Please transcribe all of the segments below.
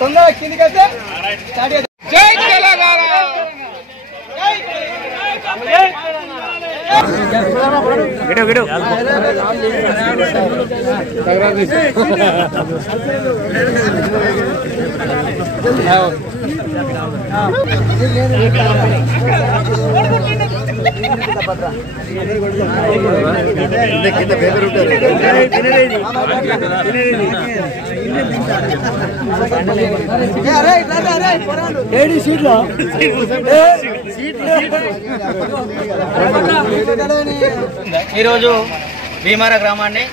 తొందరగా కిందికైతే జై తెలంగాణ ఈరోజు భీమార గ్రామాన్ని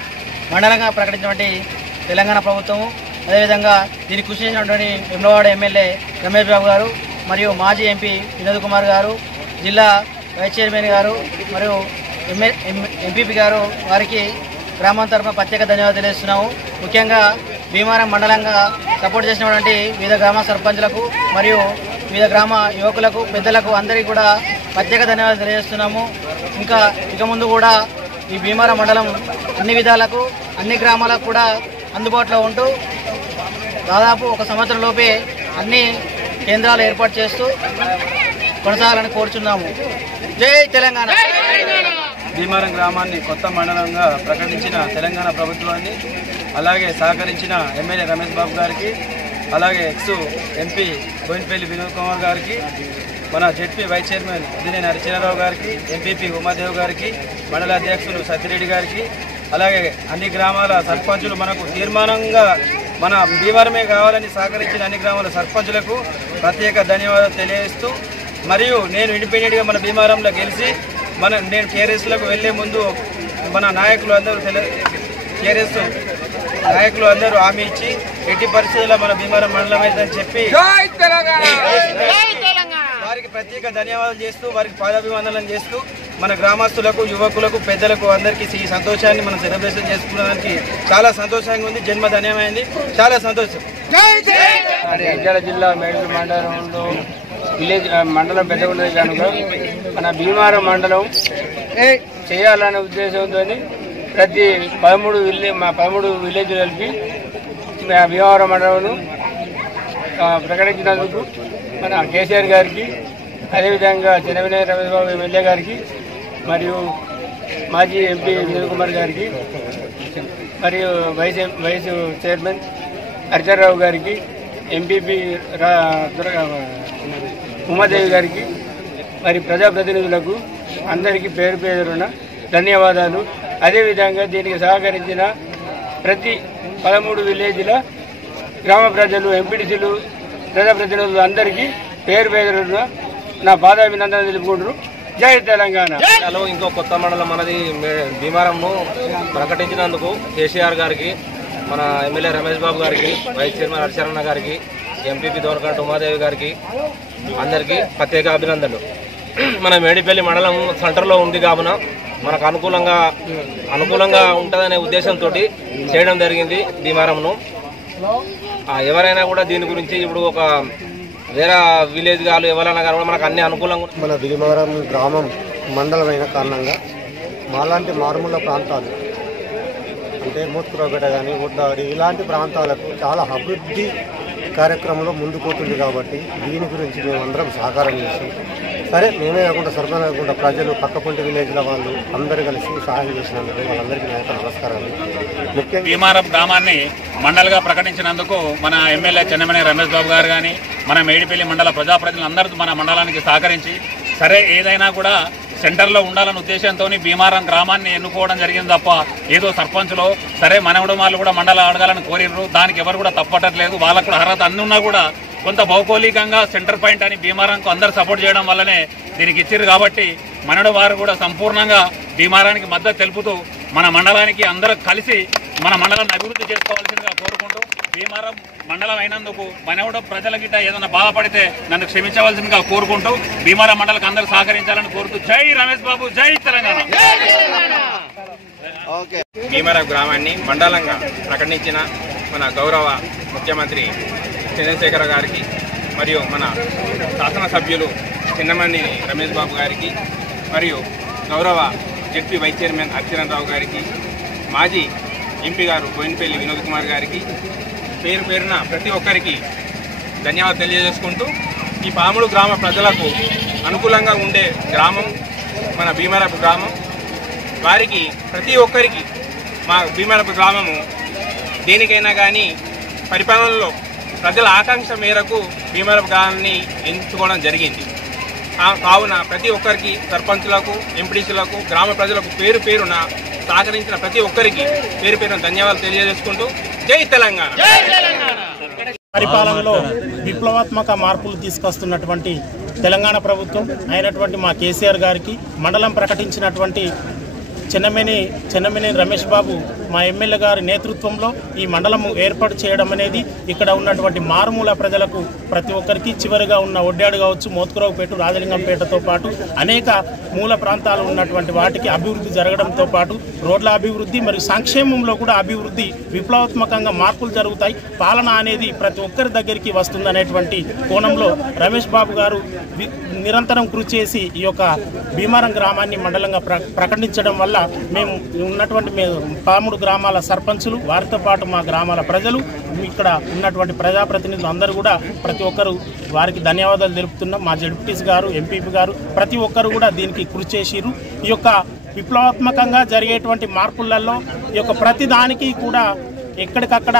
మండలంగా ప్రకటించినటువంటి తెలంగాణ ప్రభుత్వము, అదేవిధంగా దీనికి కృషి చేసినటువంటి వేములవాడ ఎమ్మెల్యే రమేష్ బాబు గారు మరియు మాజీ ఎంపీ వినోద్ కుమార్ గారు, జిల్లా వైస్ చైర్మన్ గారు మరియు ఎంపీపీ గారు, వారికి గ్రామం తరఫున ప్రత్యేక ధన్యవాదాలు తెలియజేస్తున్నాము. ముఖ్యంగా భీమారం మండలంగా సపోర్ట్ చేసినటువంటి వివిధ గ్రామ సర్పంచులకు మరియు వివిధ గ్రామ యువకులకు, పెద్దలకు అందరికీ కూడా ప్రత్యేక ధన్యవాదాలు తెలియజేస్తున్నాము. ఇంకా ఇక ముందు కూడా ఈ భీమారం మండలం అన్ని విధాలకు అన్ని గ్రామాలకు కూడా అందుబాటులో ఉంటూ దాదాపు 1 సంవత్సరం లోపే అన్ని కేంద్రాలు ఏర్పాటు చేస్తూ కొనసాగాలని కోరుచున్నాము. జై తెలంగాణ. భీమారం గ్రామాన్ని కొత్త మండలంగా ప్రకటించిన తెలంగాణ ప్రభుత్వాన్ని, అలాగే సహకరించిన ఎమ్మెల్యే రమేష్ బాబు గారికి, అలాగే ఎక్స్ ఎంపీ బోయినపల్లి వినోద్ కుమార్ గారికి, మన జెడ్పీ వైస్ చైర్మన్ దినేని హరిచరణరావు గారికి, ఎంపీపీ ఉమాదేవ్ గారికి, మండల అధ్యక్షులు సత్యరెడ్డి గారికి, అలాగే అన్ని గ్రామాల సర్పంచులు మనకు తీర్మానంగా మన భీమారమే కావాలని సహకరించిన అన్ని గ్రామాల సర్పంచులకు ప్రత్యేక ధన్యవాదాలు తెలియజేస్తూ, మరియు నేను ఇండిపెండెంట్గా మన భీమారంలో గెలిచి నేను టీఆర్ఎస్లకు వెళ్లే ముందు మన నాయకులు అందరూ హామీ ఇచ్చి ఎట్టి పరిస్థితుల్లో మన భీమారం మండలం అయితేని చెప్పి వారికి ప్రత్యేక ధన్యవాదాలు చేస్తూ, వారికి పాదాభివందనం చేస్తూ, మన గ్రామస్తులకు, యువకులకు, పెద్దలకు అందరికీ ఈ సంతోషాన్ని మనం సెలబ్రేషన్ చేసుకున్నదానికి చాలా సంతోషంగా ఉంది. జన్మ ధన్యమైంది, చాలా సంతోషం. నంద్యాల జిల్లా మేడ్చల్ మండలంలో మండలం పెద్దగుండదు కనుక మన భీమారం మండలం చేయాలనే ఉద్దేశంతో ప్రతి 13 విలేజ్ కలిపి భీమారం మండలం ప్రకటించినందుకు మన కేసీఆర్ గారికి, అదేవిధంగా చెన్నవినయ రమేష్ బాబు ఎమ్మెల్యే గారికి, మరియు మాజీ ఎంపీ వినోద్ కుమార్ గారికి, మరియు వైస్ చైర్మన్ హరిచరణరావు గారికి, ఎంపీపీ ఉమాదేవి గారికి, మరి ప్రజాప్రతినిధులకు అందరికీ పేరు పేరున ధన్యవాదాలు. అదేవిధంగా దీనికి సహకరించిన ప్రతి 13 విలేజ్ల గ్రామ ప్రజలు, ఎంపీటీసీలు, ప్రజాప్రతినిధులు అందరికీ పేరు పేరున నా పాదాభినందనలు తెలుపుకుంటారు. జై తెలంగాణ. ఇంకో కొత్త మండలం మనది భీమారంను ప్రకటించినందుకు కేసీఆర్ గారికి, మన ఎమ్మెల్యే రమేష్ బాబు గారికి, వైస్ చైర్మన్ హరిచరణ గారికి, ఎంపీపీ దోరకంట ఉమాదేవి గారికి అందరికీ ప్రత్యేక అభినందనలు. మన మేడిపల్లి మండలం సెంటర్లో ఉంది కావున మనకు అనుకూలంగా ఉంటుందనే ఉద్దేశంతో చేయడం జరిగింది భీమారంను. ఎవరైనా కూడా దీని గురించి ఇప్పుడు ఒక వేరే విలేజ్ గారు ఎవరైనా కానీ మనకు అన్ని అనుకూలంగా మన భీమారం గ్రామం మండలమైన కారణంగా మాలాంటి మారుమూల ప్రాంతాలు అంటే మూత్కురపేట కానీ ఉడ్డాడి ఇలాంటి ప్రాంతాలకు చాలా అభివృద్ధి కార్యక్రమంలో ముందుకుపోతుంది. కాబట్టి దీని గురించి మేమందరం సహకారం చేసి సరే మేమే కాకుండా సర్పంచ్ కాకుండా ప్రజలు పక్కపొంటి విలేజ్ల వాళ్ళు అందరూ కలిసి సహాయం చేసినందుకు వాళ్ళందరికీ నా యొక్క నమస్కారాలు. ముఖ్యంగా భీమారం గ్రామాన్ని మండలిగా ప్రకటించినందుకు మన ఎమ్మెల్యే చెన్నమనే రమేష్ బాబు గారు కానీ, మన మేడిపల్లి మండల ప్రజాప్రతినిధులు అందరూ మన మండలానికి సహకరించి సరే ఏదైనా కూడా సెంటర్లో ఉండాలన్న ఉద్దేశంతో భీమారం గ్రామాన్ని ఎన్నుకోవడం జరిగింది తప్ప ఏదో సర్పంచ్లో సరే మనవడు వాళ్ళు కూడా మండలం అడగాలని కోరిర్రు. దానికి ఎవరు కూడా తప్పట్టట్లేదు. వాళ్ళకు కూడా అర్హత అన్ని ఉన్నా కూడా కొంత భౌగోళికంగా సెంటర్ పాయింట్ అని భీమారంకు అందరు సపోర్ట్ చేయడం వల్లనే దీనికి ఇచ్చిర్రు. కాబట్టి మనడు వారు కూడా సంపూర్ణంగా భీమారానికి మద్దతు తెలుపుతూ మన మండలానికి అందరూ కలిసి మన మండలాన్ని అభివృద్ధి చేసుకోవాల్సిందిగా కోరుకుంటూ, భీమారం మండలం అయినందుకు మనవడ ప్రజల గిట్ట ఏదైనా బాధపడితే నన్ను క్షమించవలసిందిగా కోరుకుంటూ భీమారం మండలికి అందరూ సహకరించాలని కోరుతూ జై రమేష్ బాబు, జై తెలంగాణ. భీమారం గ్రామాన్ని మండలంగా ప్రకటించిన మన గౌరవ ముఖ్యమంత్రి చంద్రశేఖర్ గారికి మరియు మన శాసనసభ్యులు చిన్నమణి రమేష్ బాబు గారికి మరియు గౌరవ జెడ్పీ వైస్ చైర్మన్ హరిచరణరావు గారికి, మాజీ ఎంపీ గారు బోయినపల్లి వినోద్ కుమార్ గారికి, పేరు పేరున ప్రతి ఒక్కరికి ధన్యవాదాలు తెలియజేసుకుంటూ ఈ పాముడు గ్రామ ప్రజలకు అనుకూలంగా ఉండే గ్రామం మన భీమవరపు గ్రామం. వారికి ప్రతి ఒక్కరికి మా భీమవరపు గ్రామము దేనికైనా కానీ పరిపాలనలో ప్రజల ఆకాంక్ష మేరకు భీమవరపు గ్రామాన్ని ఎంచుకోవడం జరిగింది. కావున ప్రతి ఒక్కరికి సర్పంచులకు, ఎంపీటీసీలకు, గ్రామ ప్రజలకు పేరు పేరున సహకరించిన ప్రతి ఒక్కరికి పేరు పేరున ధన్యవాదాలు తెలియజేసుకుంటూ జై తెలంగాణ. పరిపాలనలో విప్లవాత్మక మార్పులు తీసుకొస్తున్నటువంటి తెలంగాణ ప్రభుత్వం అయినటువంటి మా కేసీఆర్ గారికి మండలం ప్రకటించినటువంటి చెన్నమనేని రమేష్ బాబు మా ఎమ్మెల్యే గారి నేతృత్వంలో ఈ మండలము ఏర్పాటు చేయడం అనేది ఇక్కడ ఉన్నటువంటి మారుమూల ప్రజలకు ప్రతి ఒక్కరికి, చివరిగా ఉన్న ఒడ్డాడు కావచ్చు, మోత్కురావుపేట, రాజలింగంపేటతో పాటు అనేక మూల ప్రాంతాలు ఉన్నటువంటి వాటికి అభివృద్ధి జరగడంతో పాటు రోడ్ల అభివృద్ధి మరియు సంక్షేమంలో కూడా అభివృద్ధి, విప్లవాత్మకంగా మార్పులు జరుగుతాయి. పాలన అనేది ప్రతి ఒక్కరి దగ్గరికి వస్తుందనేటువంటి కోణంలో రమేష్ బాబు గారు నిరంతరం కృషి చేసి ఈ యొక్క భీమారం గ్రామాన్ని మండలంగా ప్రకటించడం వల్ల మేము ఉన్నటువంటి పాముడు గ్రామాల సర్పంచులు, వారితో పాటు మా గ్రామాల ప్రజలు, ఇక్కడ ఉన్నటువంటి ప్రజాప్రతినిధులు అందరూ కూడా ప్రతి ఒక్కరు వారికి ధన్యవాదాలు తెలుపుతున్నాం. మా జడ్పీటీసీ గారు, ఎంపీపీ గారు ప్రతి ఒక్కరు కూడా దీనికి కృషి చేసిరు. ఈ యొక్క విప్లవాత్మకంగా జరిగేటువంటి మార్పులలో ఈ యొక్క ప్రతి దానికి కూడా ఎక్కడికక్కడ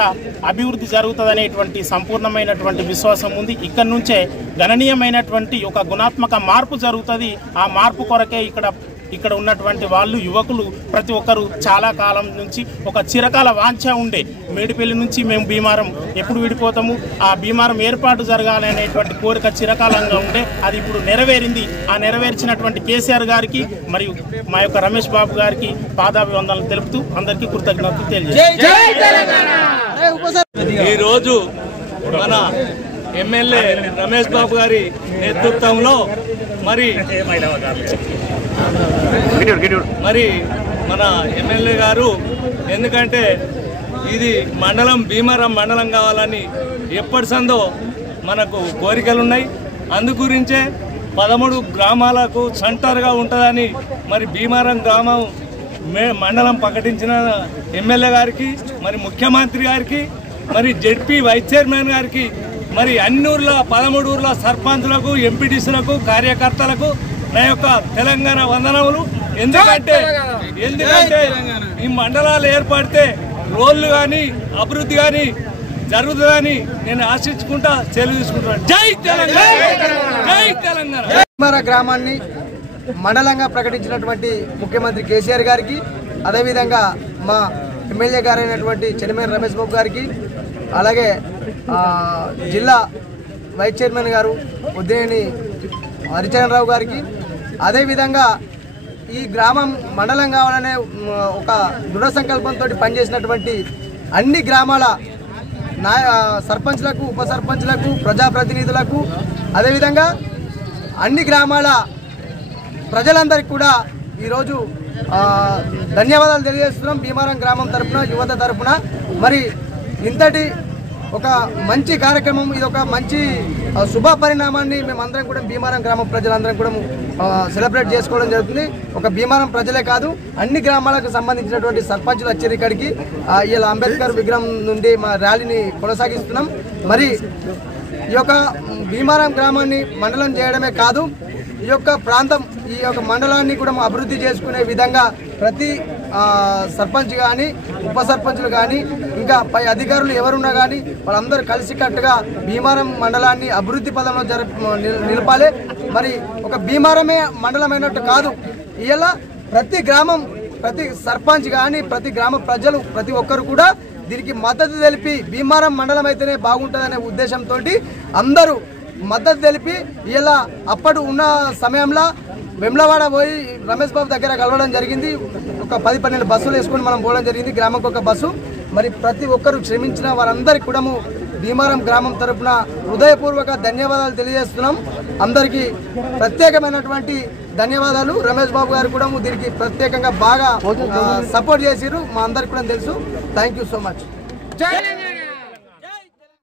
అభివృద్ధి జరుగుతుందనేటువంటి సంపూర్ణమైనటువంటి విశ్వాసం ఉంది. ఇక్కడి నుంచే గణనీయమైనటువంటి ఒక గుణాత్మక మార్పు జరుగుతుంది. ఆ మార్పు కొరకే ఇక్కడ ఉన్నటువంటి వాళ్ళు, యువకులు ప్రతి ఒక్కరు చాలా కాలం నుంచి ఒక చిరకాల వాంఛ ఉండే, మేడిపల్లి నుంచి మేము భీమారం ఎప్పుడు విడిపోతాము, ఆ భీమారం ఏర్పాటు జరగాలి అనేటువంటి కోరిక చిరకాలంగా ఉండే, అది ఇప్పుడు నెరవేరింది. ఆ నెరవేర్చినటువంటి కేసీఆర్ గారికి మరియు మా యొక్క రమేష్ బాబు గారికి పాదాభివందనలు తెలుపుతూ అందరికీ కృతజ్ఞతలు తెలియజేస్తాను. ఈరోజు మన ఎమ్మెల్యే రమేష్ బాబు గారి నేతృత్వంలో మరి మన ఎమ్మెల్యే గారు, ఎందుకంటే ఇది మండలం భీమవరం మండలం కావాలని ఎప్పటి సందో మనకు కోరికలు ఉన్నాయి. అందుగురించే 13 గ్రామాలకు సెంటర్గా ఉంటుందని మరి భీమవరం గ్రామం మండలం ప్రకటించిన ఎమ్మెల్యే గారికి, మరి ముఖ్యమంత్రి గారికి, మరి జెడ్పీ వైస్ చైర్మన్ గారికి, మరి అన్ని ఊర్ల 13 ఊర్ల సర్పంచులకు, ఎంపీటీసీలకు, కార్యకర్తలకు నా యొక్క తెలంగాణ వందనములు. ఎందుకంటే ఈ మండలాలు ఏర్పడితే రోడ్లు కానీ అభివృద్ధి కానీ జరుగుతుందని నేను ఆశించుకుంటా సెలవు తీసుకుంటున్నాను. జై తెలంగాణ, జై తెలంగాణ. భీమవరం గ్రామాన్ని మండలంగా ప్రకటించినటువంటి ముఖ్యమంత్రి కేసీఆర్ గారికి, అదేవిధంగా మా ఎమ్మెల్యే గారైనటువంటి చెన్నమనేని రమేష్ బాబు గారికి, అలాగే జిల్లా వైస్ చైర్మన్ గారు ఉద్దేని హరిచరణరావు గారికి, అదేవిధంగా ఈ గ్రామం మండలం కావాలనే ఒక దృఢ సంకల్పంతో పనిచేసినటువంటి అన్ని గ్రామాల సర్పంచ్లకు, ఉప సర్పంచ్లకు, ప్రజాప్రతినిధులకు, అదేవిధంగా అన్ని గ్రామాల ప్రజలందరికీ కూడా ఈరోజు ధన్యవాదాలు తెలియజేస్తున్నాం. భీమవరం గ్రామం తరఫున, యువత తరఫున మరి ఇంతటి ఒక మంచి కార్యక్రమం, ఇది ఒక మంచి శుభ పరిణామాన్ని మేమందరం కూడా భీమవరం గ్రామ ప్రజలందరం కూడా సెలబ్రేట్ చేసుకోవడం జరుగుతుంది. ఒక భీమవరం ప్రజలే కాదు, అన్ని గ్రామాలకు సంబంధించినటువంటి సర్పంచులు వచ్చారు ఇక్కడికి. ఇలా అంబేద్కర్ విగ్రహం నుండి మా ర్యాలీని కొనసాగిస్తున్నాం. మరి ఈ యొక్క భీమవరం గ్రామాన్ని మండలం చేయడమే కాదు, ఈ యొక్క ప్రాంతం, ఈ యొక్క మండలాన్ని కూడా అభివృద్ధి చేసుకునే విధంగా ప్రతి సర్పంచ్ కానీ, ఉప సర్పంచులు కానీ, ఇంకా పై అధికారులు ఎవరున్నా కానీ వాళ్ళందరూ కలిసికట్టుగా భీమవరం మండలాన్ని అభివృద్ధి పదంలో నిలపాలి. మరి ఒక భీమవరమే మండలమైనట్టు కాదు, ఇలా ప్రతి గ్రామం, ప్రతి సర్పంచ్ కానీ, ప్రతి గ్రామ ప్రజలు ప్రతి ఒక్కరు కూడా దీనికి మద్దతు తెలిపి భీమవరం మండలం అయితేనే బాగుంటుందనే ఉద్దేశంతో అందరూ మద్దతు తెలిపి ఇలా అప్పుడు ఉన్న సమయంలో వెమ్లవాడ పోయి రమేష్ బాబు దగ్గర కలవడం జరిగింది. ఒక 10-12 బస్సులు వేసుకొని మనం పోవడం జరిగింది, గ్రామంకి ఒక బస్సు. మరి ప్రతి ఒక్కరు శ్రమించిన వారందరికీ కూడా భీమవరం గ్రామం తరఫున హృదయపూర్వక ధన్యవాదాలు తెలియజేస్తున్నాం. అందరికీ ప్రత్యేకమైనటువంటి ధన్యవాదాలు. రమేష్ బాబు గారు కూడా దీనికి ప్రత్యేకంగా బాగా సపోర్ట్ చేసిరు, మా అందరికి కూడా తెలుసు. Thank you so much.